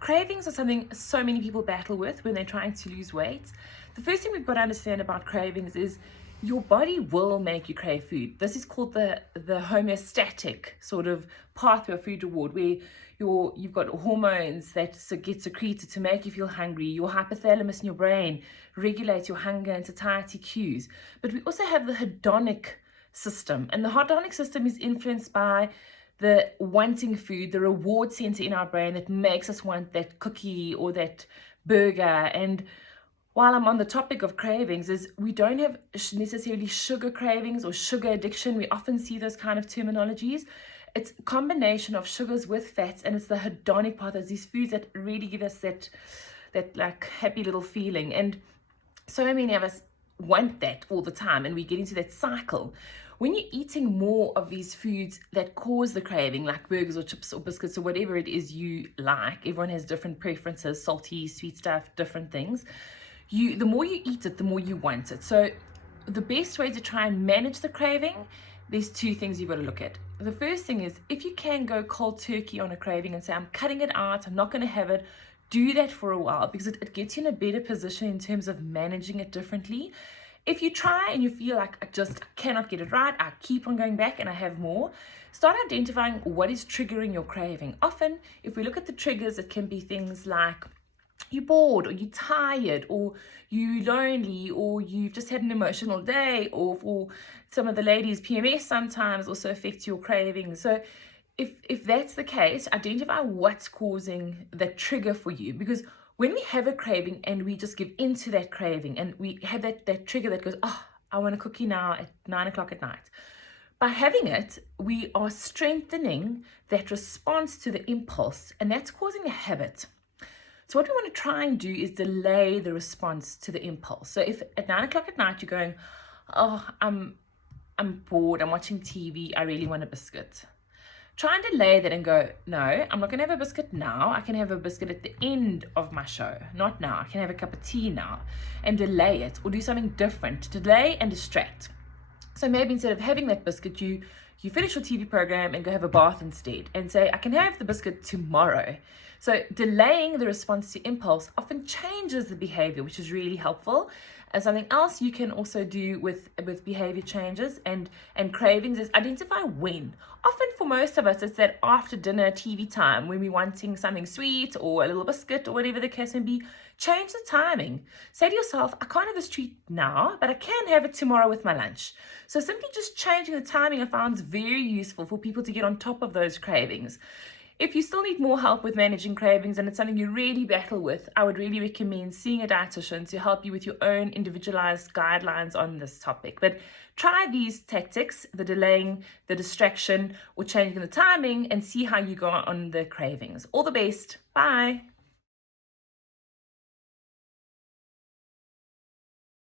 Cravings are something so many people battle with when they're trying to lose weight. The first thing we've got to understand about cravings is your body will make you crave food. This is called the homeostatic sort of pathway of food reward, where you've got hormones that get secreted to make you feel hungry. Your hypothalamus in your brain regulates your hunger and satiety cues. But we also have the hedonic system, and the hedonic system is influenced by the wanting food, the reward center in our brain that makes us want that cookie or that burger. And while I'm on the topic of cravings, is we don't have necessarily sugar cravings or sugar addiction. We often see those kind of terminologies. It's a combination of sugars with fats, and it's the hedonic part. There's these foods that really give us that like happy little feeling. And so many of us want that all the time, and we get into that cycle. When you're eating more of these foods that cause the craving, like burgers or chips or biscuits or whatever it is you like, everyone has different preferences, salty, sweet stuff, different things. The more you eat it, the more you want it. So the best way to try and manage the craving, there's two things you've got to look at. The first thing is, if you can go cold turkey on a craving and say, I'm cutting it out, I'm not going to have it, do that for a while, because it gets you in a better position in terms of managing it differently. If you try and you feel like I just cannot get it right, I keep on going back and I have more, start identifying what is triggering your craving. Often, if we look at the triggers, it can be things like you're bored, or you're tired, or you're lonely, or you've just had an emotional day, or for some of the ladies, PMS sometimes also affects your craving. So if that's the case, identify what's causing that trigger for you, because when we have a craving and we just give into that craving and we have that trigger that goes, oh, I want a cookie now at 9 o'clock at night. By having it, we are strengthening that response to the impulse, and that's causing a habit. So what we want to try and do is delay the response to the impulse. So if at 9 o'clock at night you're going, oh, I'm bored, I'm watching TV, I really want a biscuit. Try and delay that and go, no, I'm not going to have a biscuit now. I can have a biscuit at the end of my show, not now. I can have a cup of tea now, and delay it, or do something different. Delay and distract. So maybe instead of having that biscuit, you finish your TV program and go have a bath instead, and say, I can have the biscuit tomorrow. So delaying the response to impulse often changes the behavior, which is really helpful. And something else you can also do with behavior changes and cravings is identify when. Often for most of us, it's that after dinner TV time when we're wanting something sweet or a little biscuit or whatever the case may be. Change the timing. Say to yourself, I can't have this treat now, but I can have it tomorrow with my lunch. So simply just changing the timing I found is very useful for people to get on top of those cravings. If you still need more help with managing cravings and it's something you really battle with, I would really recommend seeing a dietitian to help you with your own individualized guidelines on this topic. But try these tactics, the delaying, the distraction, or changing the timing, and see how you go on the cravings. All the best. Bye.